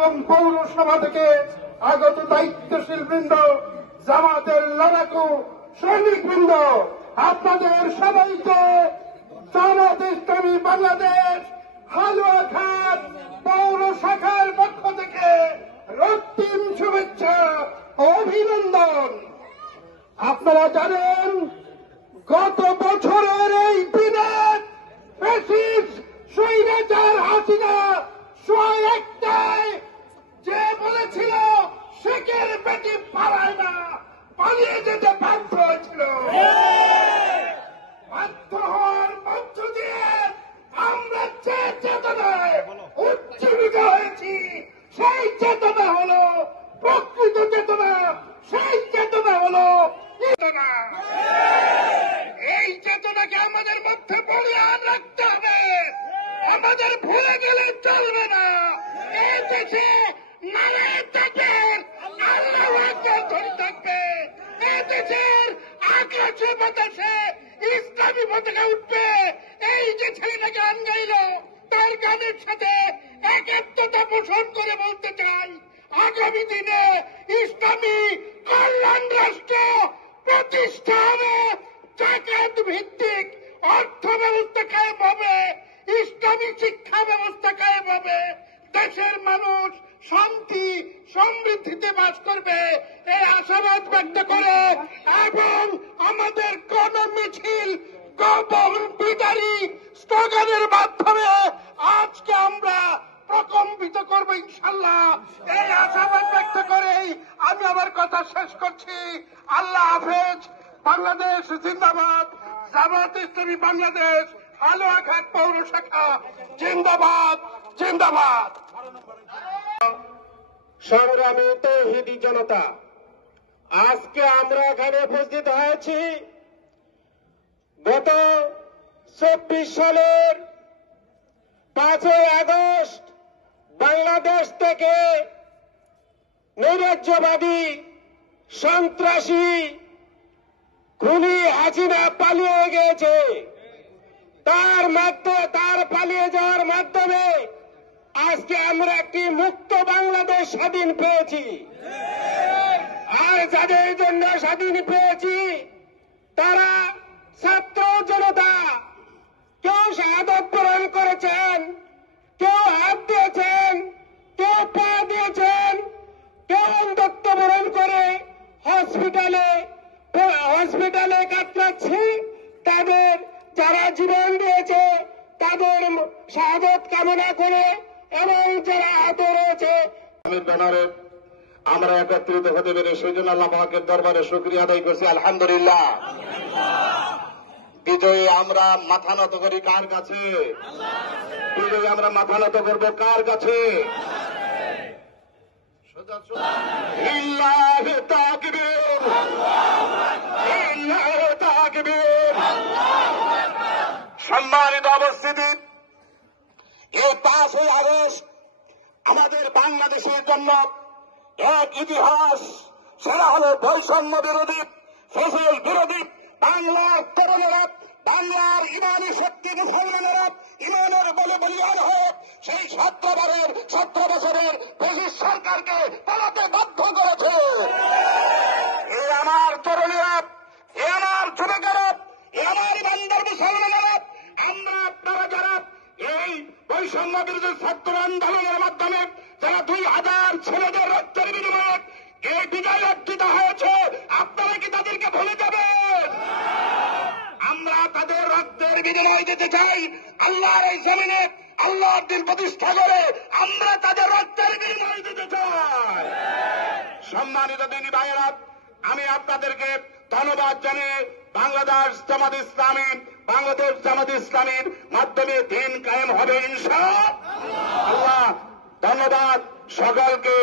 এবং পৌরসভা থেকে আগত দায়িত্বশীল বৃন্দ, জামাতের লড়াকু সৈনিক বৃন্দ, আপনাদের সবাইকে জামাত ইসলামী বাংলাদেশ হালুয়াঘাট পৌর শাখার পক্ষ থেকে রক্তিম শুভেচ্ছা ও অভিনন্দন। আপনারা জানেন গত বছরের এই দিনে ফ্যাসিস্ট স্বৈরাচার হাসিনা যে বলেছিল শেখের বেটি পালায় না, পালিয়ে যেতে বাধ্য হয়েছিল। বাধ্য হওয়ার মধ্য দিয়ে আমরা যে চেতনায় উজ্জীবিত হয়েছি, সেই চেতনা হলো প্রকৃত চেতনা, সেই চেতনা হলো চেতনা। এই চেতনাকে আমাদের মধ্যে বলিয়ান রাখতে হবে, আমাদের ভুলে গেলে চলবে না। এই দেশে নারায়ণ থাকবেন, আল্লাহ আকবার ধরে থাকবে। এই দেশের আকাশে বাতাসে ইসলামী পতাকা উঠবে। এই যে ছেলেটা গান গাইল, তার গানের সাথে একাত্মতা পোষণ করে বলতে চাই, আগামী দিনে ইসলামী কল্যাণ রাষ্ট্র প্রতিষ্ঠা হবে, জাকাত ভিত্তিক অর্থ ব্যবস্থা কায়েম হবে, ইসলামী শিক্ষা ব্যবস্থা কায়েম হবে, দেশের মানুষ শান্তি সমৃদ্ধিতে বাস করবে, এই আশাবাদ ব্যক্ত করে এবং আমাদের গণমিছিল বিদারী স্লোগানের মাধ্যমে আজকে আমরা প্রকম্পিত করবো ইনশাল্লাহ। এই আশাবাদ ব্যক্ত করেই আমি আমার কথা শেষ করছি। আল্লাহ হাফেজ। বাংলাদেশ জিন্দাবাদ। জামাত ইসলামী বাংলাদেশ হালুয়াঘাট পৌর শাখা জিন্দাবাদ, জিন্দাবাদ। সংগ্রামী তৌহিদি জনতা, আজকে আমরা এখানে উপস্থিত হয়েছি গত 24 সালের 5ই আগস্ট বাংলাদেশ থেকে নৈরাজ্যবাদী সন্ত্রাসী খুনি হাসিনা পালিয়ে গিয়েছে। তার পালিয়ে যাওয়ার মাধ্যমে আজকে আমরা একটি মুক্ত বাংলাদেশ স্বাধীন পেয়েছি। আর যাদের জন্য স্বাধীন পেয়েছি তারা ছাত্র জনতা। কেউ শাহাদত বরণ করেছেন, কেউ হাত দিয়েছেন, কেউ পা দিয়েছেন, কেউ অন্ধত্ব বরণ করে হসপিটালে কাতরাচ্ছে। তাদের যারা জীবন দিয়েছে তাদের শাহাদত কামনা করে এবং যারা আহত রয়েছে ব্যানারে আমরা একত্রিত হতে পেরে সেই জন্য আল্লাহ পাকের দরবারে শুকরিয়া আদায় করছি। আলহামদুলিল্লাহ। বিজয়ী আমরা মাথা নত করি কার কাছে? বিজয়ী আমরা মাথা নত করবো কার কাছে? লিল্লাহি তাকবীর, লিল্লাহি তাকবীর। সম্মানিত উপস্থিতি, এই 5ই আগস্ট আমাদের বাংলাদেশের জন্য এক ইতিহাস। সেটা হল বৈষম্য বিরোধী, ফসল বিরোধী। বাংলার তরুণেরা, বাংলার ইমানি শক্তি মুসলমানেরা ইমানের বলে বলিয়ান হয়ে সেই 17 বছরের ব্রিটিশ সরকারকে পালাতে বাধ্য করেছে। এই আমার তরুণেরা, এ আমার যুবকেরা, এ আমার ইমানদার মুসলমানেরা, আমরা আপনারা যারা এই বৈষম্য বিরোধী ছাত্র আন্দোলনের মাধ্যমে যারা 2000 ছেলেদের রক্তের বিনিময়ে এই বিজয় অর্জিত হয়েছে, আপনারা কি তাদেরকে ভুলে যাবেন? আমরা তাদের রক্তের বিনিময় দিতে চাই। আল্লাহর এই জমিনে আল্লাহর দিন প্রতিষ্ঠা করে আমরা তাদের রক্তের বিনিময় দিতে চাই। সম্মানিত দিনী ভাইয়েরা, আমি আপনাদেরকে ধন্যবাদ জানিয়ে বাংলাদেশ জামাত ইসলামীর মাধ্যমে দিন কায়েম হবে ইনশাআল্লাহ। ধন্যবাদ সকলকে।